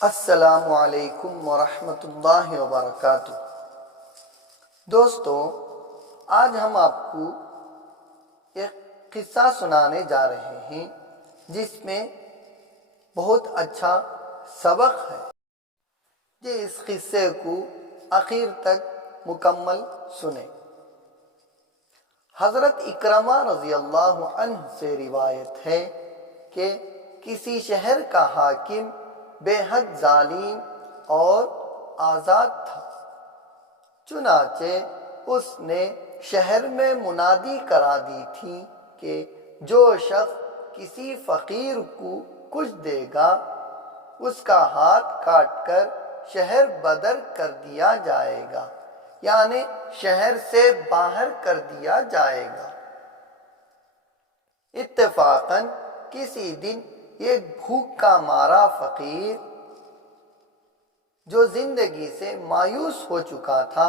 السلام علیکم ورحمۃ اللہ وبرکاتہ۔ دوستو، آج ہم آپ کو ایک قصہ سنانے جا رہے ہیں جس میں بہت اچھا سبق ہے۔ یہ اس قصے کو آخر تک مکمل سنیں۔ حضرت اکرمہ رضی اللہ عنہ سے روایت ہے کہ کسی شہر کا حاکم بے حد ظالم اور آزاد تھا۔ چنانچہ اس نے شہر میں منادی کرا دی تھی کہ جو شخص کسی فقیر کو کچھ دے گا اس کا ہاتھ کاٹ کر شہر بدر کر دیا جائے گا، یعنی شہر سے باہر کر دیا جائے گا۔ اتفاقاً کسی دن ایک بھوک کا مارا فقیر جو زندگی سے مایوس ہو چکا تھا،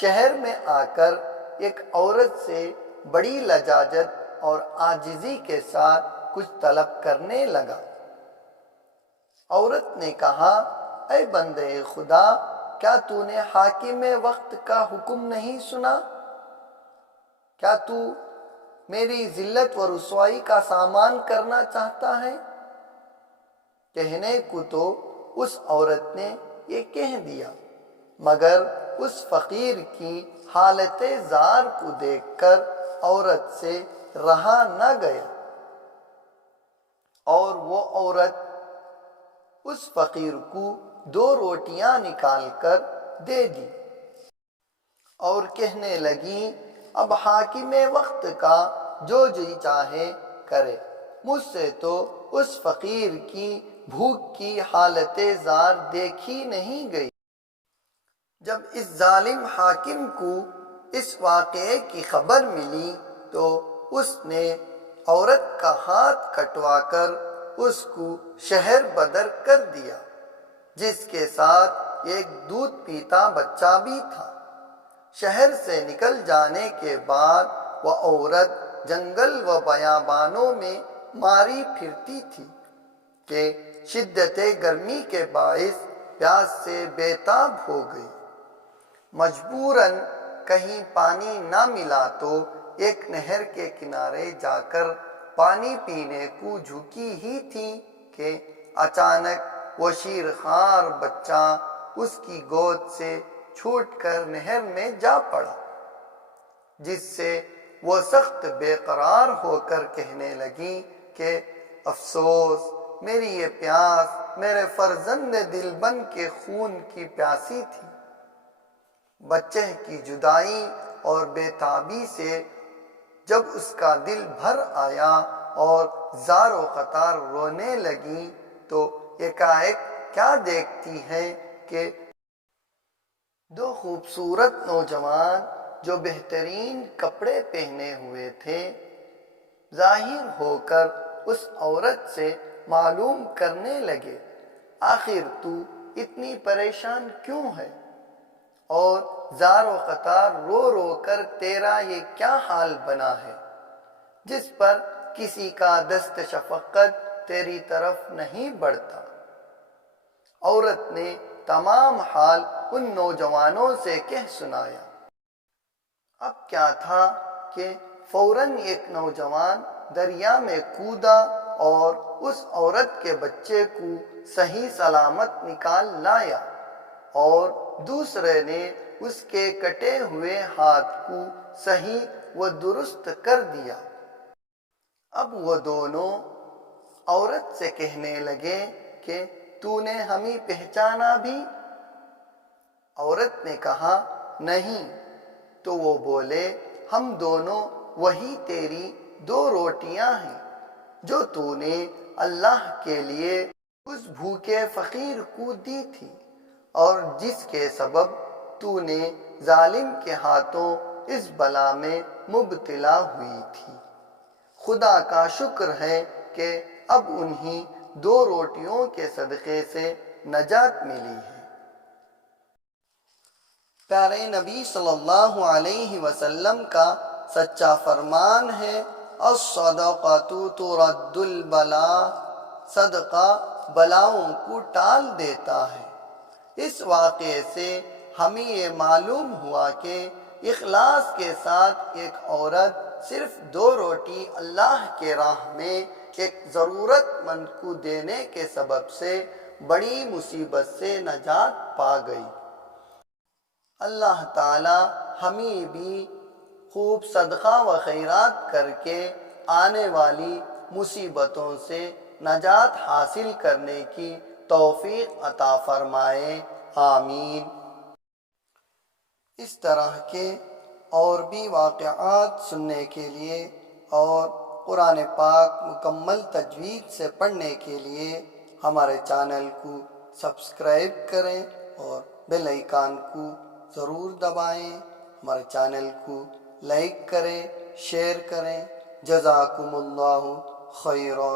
شہر میں آ کر ایک عورت سے بڑی لجاجت اور عاجزی کے ساتھ کچھ طلب کرنے لگا۔ عورت نے کہا، اے بندے خدا، کیا تو نے حاکم وقت کا حکم نہیں سنا؟ کیا تو میری ذلت و رسوائی کا سامان کرنا چاہتا ہے؟ کہنے کو تو اس عورت نے یہ کہہ دیا، مگر اس فقیر کی حالت زار کو دیکھ کر عورت سے رہا نہ گیا، اور وہ عورت اس فقیر کو 2 روٹیاں نکال کر دے دی اور کہنے لگی، اب حاکم وقت کا جو جی چاہے کرے، مجھ سے تو اس فقیر کی بھوک کی حالت زار دیکھی نہیں گئی۔ جب اس ظالم حاکم کو اس واقعے کی خبر ملی تو اس نے عورت کا ہاتھ کٹوا کر اس کو شہر بدر کر دیا، جس کے ساتھ ایک دودھ پیتا بچہ بھی تھا۔ شہر سے نکل جانے کے بعد وہ عورت جنگل و بیابانوں میں ماری پھرتی تھی کہ شدت گرمی کے باعث پیاس سے بے تاب ہو گئی۔ مجبوراً کہیں پانی نہ ملا تو ایک نہر کے کنارے جا کر پانی پینے کو جھکی ہی تھی کہ اچانک وہ شیرخوار بچہ اس کی گود سے چھوٹ کر نہر میں جا پڑا، جس سے وہ سخت بے قرار ہو کر کہنے لگی کہ افسوس، میری یہ پیاس میرے فرزند دلبن کے خون کی پیاسی تھی۔ بچے کی جدائی اور بے تابی سے جب اس کا دل بھر آیا اور زار و قطار رونے لگی تو ایک کیا دیکھتی ہے کہ 2 خوبصورت نوجوان جو بہترین کپڑے پہنے ہوئے تھے، ظاہر ہو کر اس عورت سے معلوم کرنے لگے، آخر تو اتنی پریشان کیوں ہے اور زار و قطار رو رو کر تیرا یہ کیا حال بنا ہے، جس پر کسی کا دست شفقت تیری طرف نہیں بڑھتا۔ عورت نے تمام حال ان نوجوانوں سے کہہ سنایا۔ اب کیا تھا کہ فوراً ایک نوجوان دریا میں کودا اور اس عورت کے بچے کو صحیح سلامت نکال لایا، اور دوسرے نے اس کے کٹے ہوئے ہاتھ کو صحیح و درست کر دیا۔ اب وہ دونوں عورت سے کہنے لگے کہ تو نے ہمیں پہچانا بھی؟ عورت نے کہا، نہیں۔ تو وہ بولے، ہم دونوں وہی تیری 2 روٹیاں ہیں جو تو نے اللہ کے لیے اس بھوکے فقیر کو دی تھی اور جس کے سبب تو نے ظالم کے ہاتھوں اس بلا میں مبتلا ہوئی تھی۔ خدا کا شکر ہے کہ اب انہی 2 روٹیوں کے صدقے سے نجات ملی ہے۔ پیارے نبی صلی اللہ علیہ وسلم کا سچا فرمان ہے، الصدقۃ ترد البلاء، صدقہ بلاؤں کو ٹال دیتا ہے۔ اس واقعے سے ہمیں یہ معلوم ہوا کہ اخلاص کے ساتھ ایک عورت صرف 2 روٹی اللہ کے راہ میں ایک ضرورت مند کو دینے کے سبب سے بڑی مصیبت سے نجات پا گئی۔ اللہ تعالی ہمیں بھی خوب صدقہ و خیرات کر کے آنے والی مصیبتوں سے نجات حاصل کرنے کی توفیق عطا فرمائے، آمین۔ اس طرح کے اور بھی واقعات سننے کے لیے اور قرآن پاک مکمل تجوید سے پڑھنے کے لیے ہمارے چینل کو سبسکرائب کریں اور بیل آئیکن کو ضرور دبائیں، ہمارے چینل کو لائک کریں، شیئر کریں۔ جزاکم اللہ خیرا۔